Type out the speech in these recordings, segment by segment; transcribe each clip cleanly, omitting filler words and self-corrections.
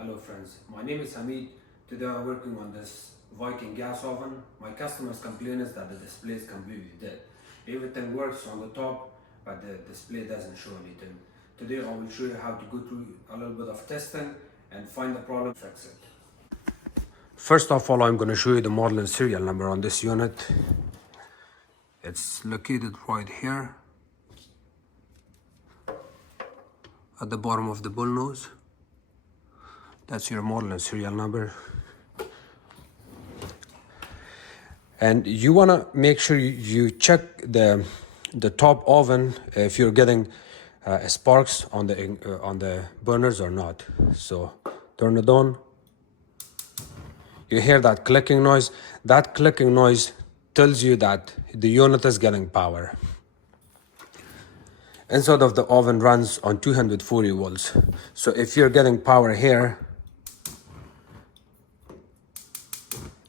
Hello friends, my name is Hamid. Today I'm working on this Viking gas oven. My customer's complaint is that the display is completely dead. Everything works on the top, but the display doesn't show anything. Today I will show you how to go through a little bit of testing and find the problem, fix it. First of all, I'm going to show you the model and serial number on this unit. It's located right here at the bottom of the bull nose. That's your model and serial number. And you want to make sure you check the top oven if you're getting sparks on the burners or not. So turn it on. You hear that clicking noise. That clicking noise tells you that the unit is getting power. Inside of the oven runs on 240 volts. So if you're getting power here,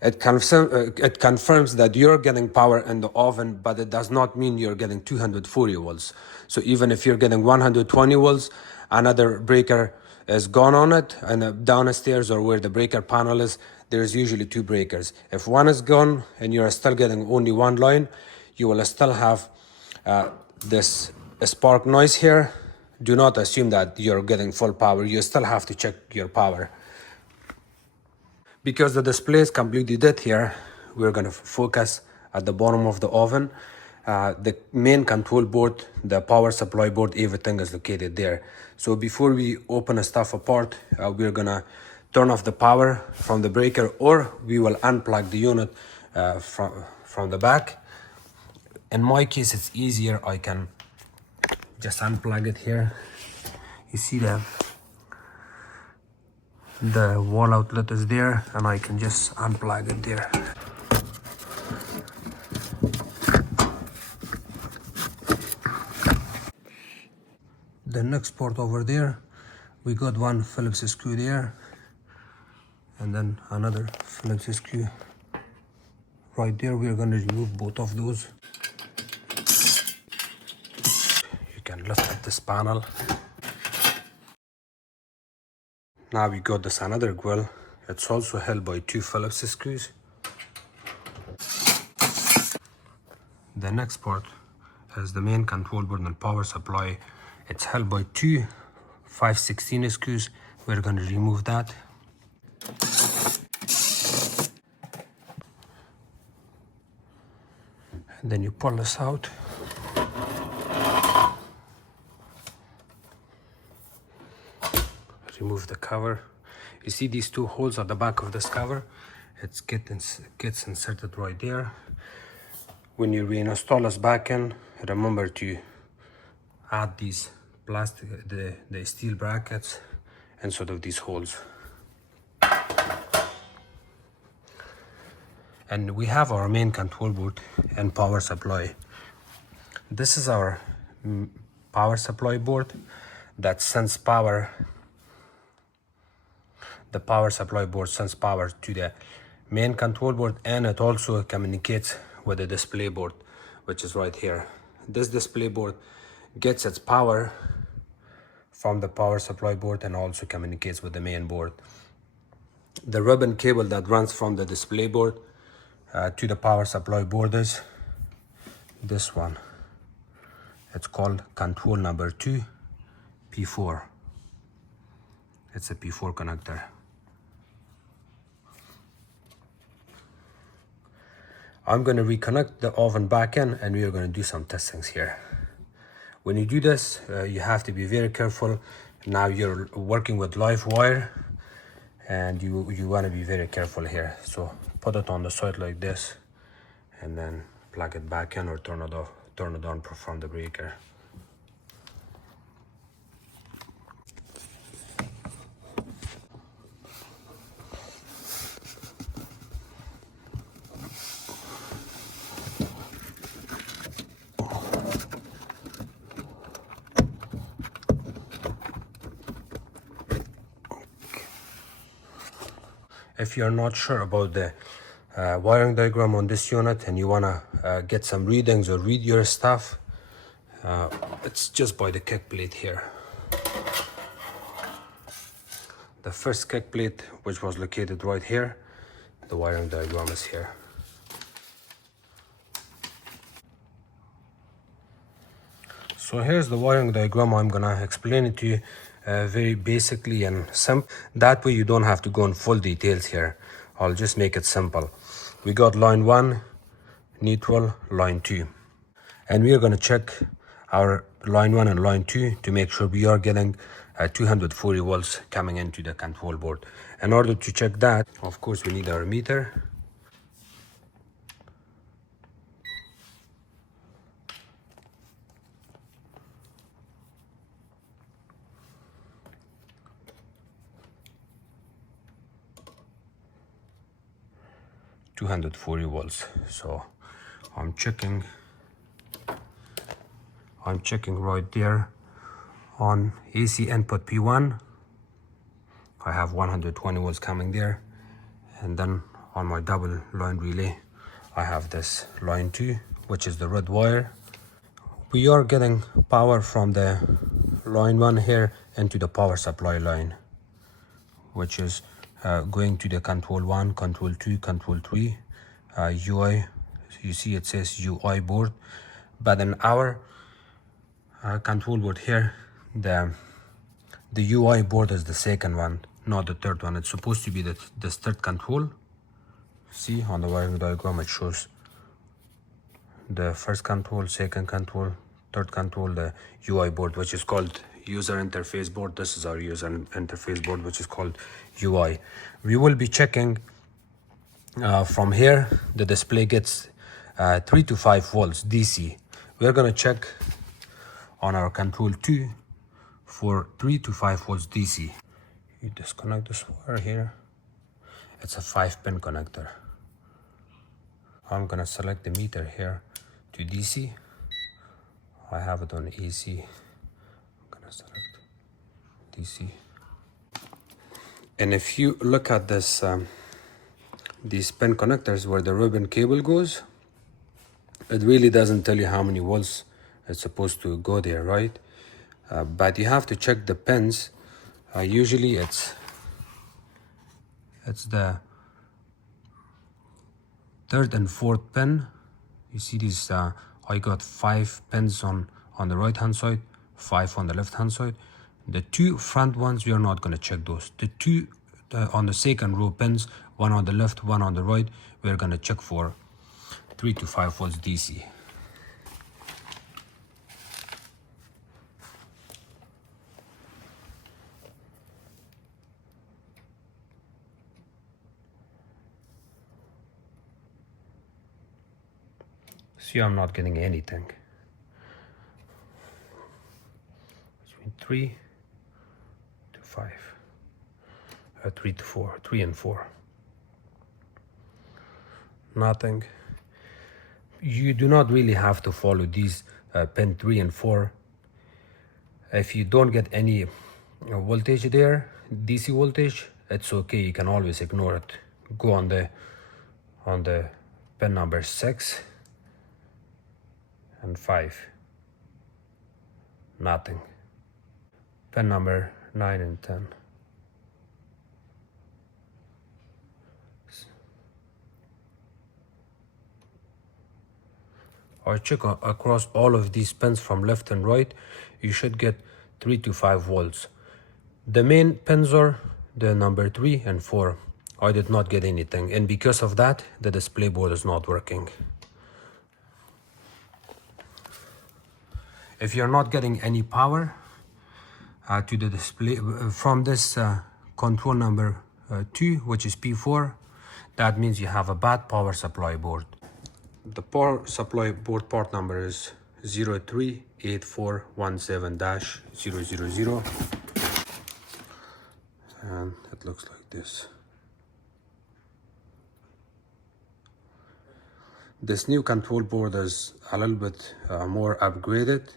it confirms that you're getting power in the oven, but it does not mean you're getting 240 volts. So even if you're getting 120 volts, another breaker is gone on it, and downstairs or where the breaker panel is, there's usually two breakers. If one is gone and you're still getting only one line, you will still have this spark noise here. Do not assume that you're getting full power. You still have to check your power. Because the display is completely dead here, we're going to focus at the bottom of the oven. The main control board, the power supply board, everything is located there. So before we open the stuff apart, we're going to turn off the power from the breaker, or we will unplug the unit from the back. In my case, it's easier. I can just unplug it here. You see the wall outlet is there, and I can just unplug it there. The next port over there, we got one Phillips screw there, and then another Phillips screw right there. We're going to remove both of those. You can lift up this panel. Now we got this another grill. It's also held by two Phillips screws. The next part is the main control board and power supply. It's held by two 5/16 screws. We're going to remove that. And then you pull this out. Remove the cover. You see these two holes at the back of this cover? It gets inserted right there. When you reinstall this back in, remember to add these plastic, the steel brackets inside of these holes. And we have our main control board and power supply. This is our power supply board that sends power. The power supply board sends power to the main control board, and it also communicates with the display board, which is right here. This display board gets its power from the power supply board and also communicates with the main board. The ribbon cable that runs from the display board to the power supply board is this one. It's called control number 2 P4. It's a P4 connector. I'm going to reconnect the oven back in, and we are going to do some testings here. When you do this, you have to be very careful. Now you're working with live wire, and you want to be very careful here. So put it on the side like this, and then plug it back in or turn it off, turn it on from the breaker. If you're not sure about the wiring diagram on this unit and you want to get some readings or read your stuff, it's just by the kick plate here. The first kick plate, which was located right here, the wiring diagram is here. So here's the wiring diagram. I'm gonna explain it to you very basically and simple. That way you don't have to go in full details here. I'll just make it simple. We got line 1, neutral, line 2. And we are gonna check our line 1 and line 2 to make sure we are getting 240 volts coming into the control board. In order to check that, of course, we need our meter. .240 volts. So I'm checking right there on AC input P1. I have 120 volts coming there, and then on my double line relay I have this line 2, which is the red wire. We are getting power from the line 1 here into the power supply line, which is going to the control 1, control 2, control 3, UI. You see it says UI board, but in our control board here, the UI board is the second one, not the third one. It's supposed to be the third control. See on the wiring diagram, it shows the first control, second control, third control, the UI board, which is called user interface board. This is our user interface board, which is called UI. We will be checking from here. The display gets 3 to 5 volts DC. We're gonna check on our control 2 for 3 to 5 volts DC. You disconnect this wire here. It's a 5-pin connector. I'm gonna select the meter here to DC. I have it on AC. I'm gonna select DC. And if you look at this, these pin connectors where the ribbon cable goes, it really doesn't tell you how many volts it's supposed to go there, right? But you have to check the pins. Usually it's the third and fourth pin. You see these, I got 5 pins on the right hand side, 5 on the left hand side. The 2 front ones, we are not going to check those. The 2 on the second row pins, 1 on the left, 1 on the right, we're going to check for 3 to 5 volts DC. See, I'm not getting anything. Between 3 to 5, 3 to 4, 3 and 4. Nothing. You do not really have to follow these pin 3 and 4. If you don't get any voltage there, DC voltage, it's okay. You can always ignore it. Go on the pin number 6 and 5. Nothing. Pin number 9 and 10. I check across all of these pins from left and right. You should get 3 to 5 volts. The main pins are the number 3 and 4. I did not get anything, and because of that, the display board is not working. If you're not getting any power to the display from this control number 2, which is P4, that means you have a bad power supply board. The power supply board part number is 038417-000, and it looks like this. This new control board is a little bit more upgraded.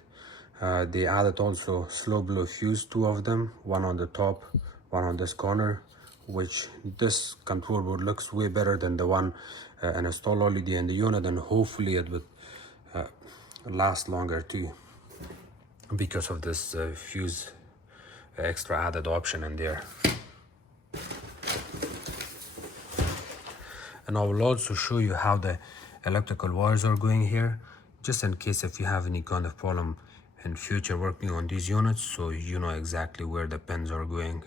They added also slow blow fuse, 2 of them, one on the top, one on this corner, which this control board looks way better than the one installed already in the unit, and hopefully it would last longer too, because of this fuse extra added option in there. And I will also show you how the electrical wires are going here, just in case if you have any kind of problem in future working on these units, so you know exactly where the pins are going.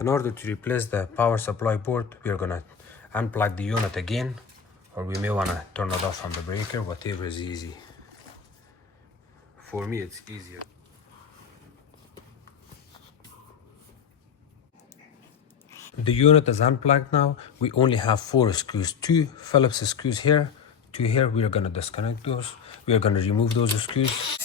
In order to replace the power supply board, we are gonna unplug the unit again, or we may wanna turn it off from the breaker, whatever is easy. For me, it's easier. The unit is unplugged now. We only have 4 screws, 2 Phillips screws here, 2 here. We are gonna disconnect those. We are gonna remove those screws.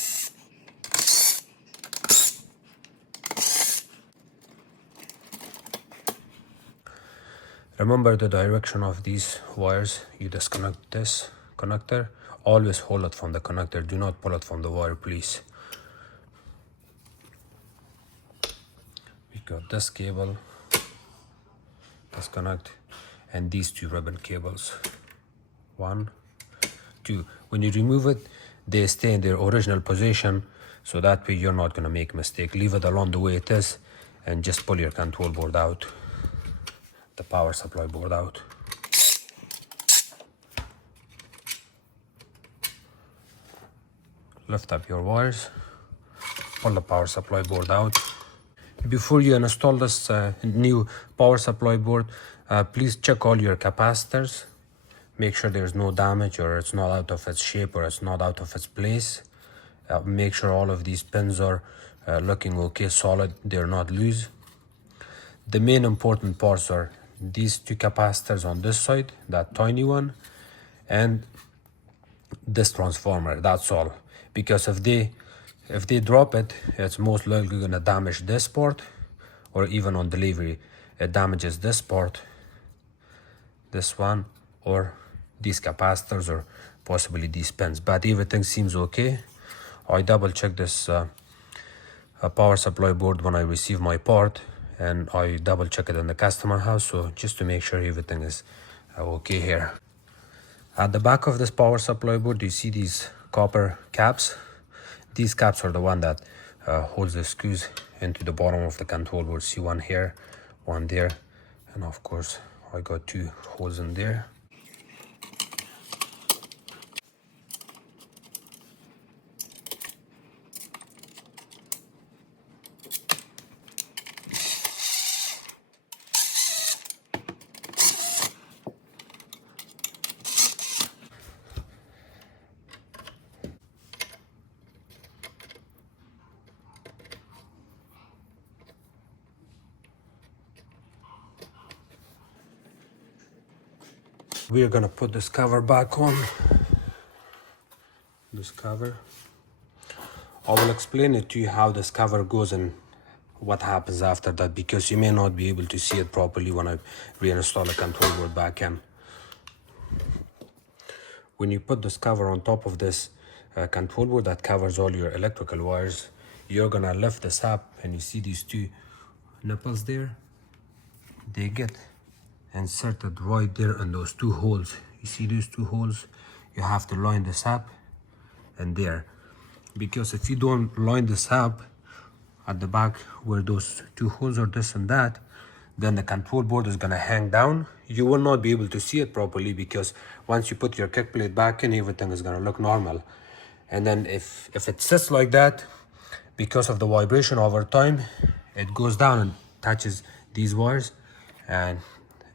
Remember the direction of these wires. You disconnect this connector. Always hold it from the connector. Do not pull it from the wire, please. We got this cable, disconnect, and these 2 ribbon cables. 1, 2. When you remove it, they stay in their original position, so that way you're not gonna make a mistake. Leave it along the way it is, and just pull your control board out, the power supply board out. Lift up your wires, pull the power supply board out. Before you install this new power supply board, please check all your capacitors. Make sure there's no damage, or it's not out of its shape, or it's not out of its place. Make sure all of these pins are looking okay, solid, they're not loose. The main important parts are these 2 capacitors on this side, that tiny one, and this transformer. That's all. Because if they drop it, it's most likely gonna damage this part, or even on delivery it damages this part, this one, or these capacitors, or possibly these pins. But everything seems okay. I double check this power supply board when I receive my part, and I double check it in the customer house, so just to make sure everything is okay here. At the back of this power supply board, you see these copper caps. These caps are the one that holds the screws into the bottom of the control board. See, one here, one there, and of course I got 2 holes in there. We are gonna put this cover back on. This cover. I will explain it to you how this cover goes and what happens after that, because you may not be able to see it properly when I reinstall the control board back in. When you put this cover on top of this control board that covers all your electrical wires, you're gonna lift this up, and you see these 2 nipples there. They get inserted right there in those 2 holes. You see those 2 holes? You have to line this up and there, because if you don't line this up at the back where those 2 holes are, this and that, then the control board is gonna hang down. You will not be able to see it properly, because once you put your kick plate back in, everything is gonna look normal. And then if it sits like that, because of the vibration over time, it goes down and touches these wires, and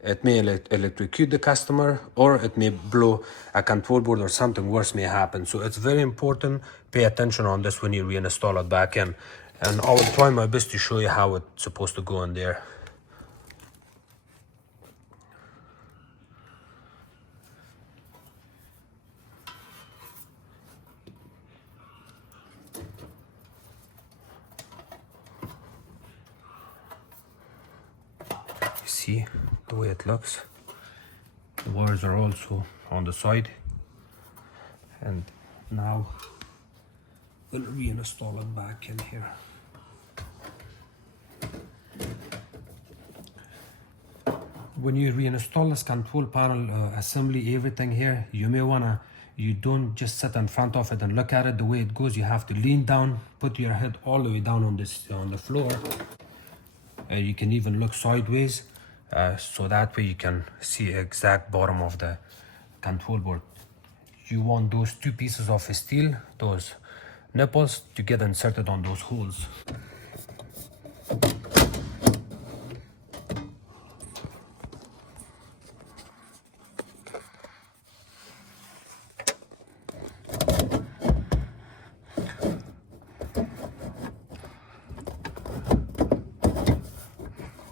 it may electrocute the customer, or it may blow a control board, or something worse may happen. So it's very important, pay attention on this when you reinstall it back in. And I will try my best to show you how it's supposed to go in there. You see the way it looks? The wires are also on the side. And now we'll reinstall it back in here. when you reinstall this control panel assembly, everything here, you may wanna, you don't just sit in front of it and look at it the way it goes. You have to lean down, put your head all the way down on this on the floor. You can even look sideways, so that way you can see exact bottom of the control board. You want those two pieces of steel, those nipples, to get inserted on those holes.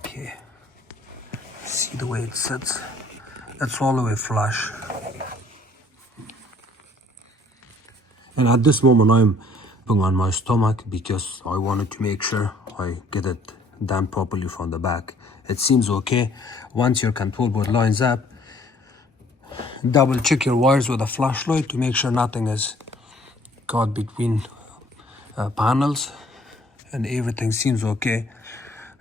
Okay, see the way it sits? It's all the way flush. And at this moment I'm putting on my stomach because I wanted to make sure I get it done properly from the back. It seems okay. Once your control board lines up, double check your wires with a flashlight to make sure nothing is caught between panels, and everything seems okay.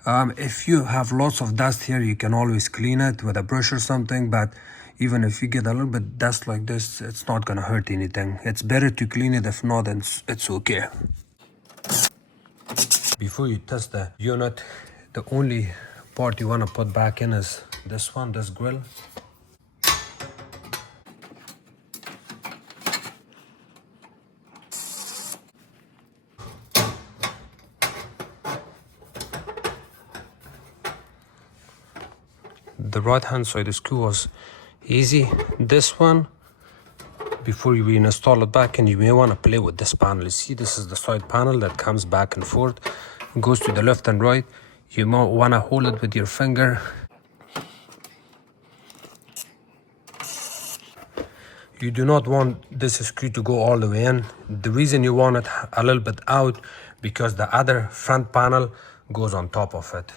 If you have lots of dust here, you can always clean it with a brush or something, but even if you get a little bit dust like this, it's not gonna hurt anything. It's better to clean it. If not, then it's okay. Before you test the unit, the only part you wanna put back in is this one, this grill. The right hand side screw was easy. This one, before you reinstall it back, and you may want to play with this panel. You see, this is the side panel that comes back and forth, goes to the left and right. You might want to hold it with your finger. You do not want this screw to go all the way in. The reason you want it a little bit out, because the other front panel goes on top of it.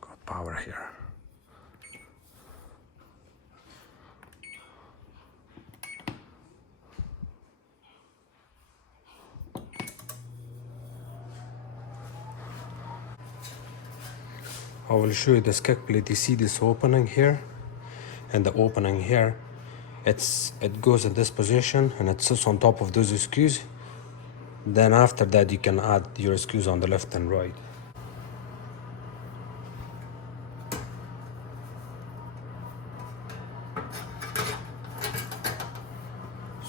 Got power here. I will show you this kick plate. You see this opening here and the opening here. It goes in this position and it sits on top of those screws. Then after that you can add your screws on the left and right.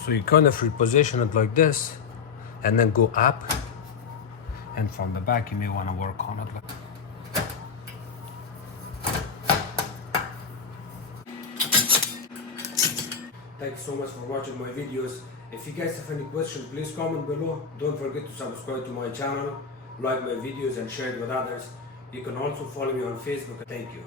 So you kind of reposition it like this and then go up, and from the back you may want to work on it like that. Thanks so much for watching my videos. If you guys have any questions, please comment below. Don't forget to subscribe to my channel, like my videos and share it with others. You can also follow me on Facebook. Thank you.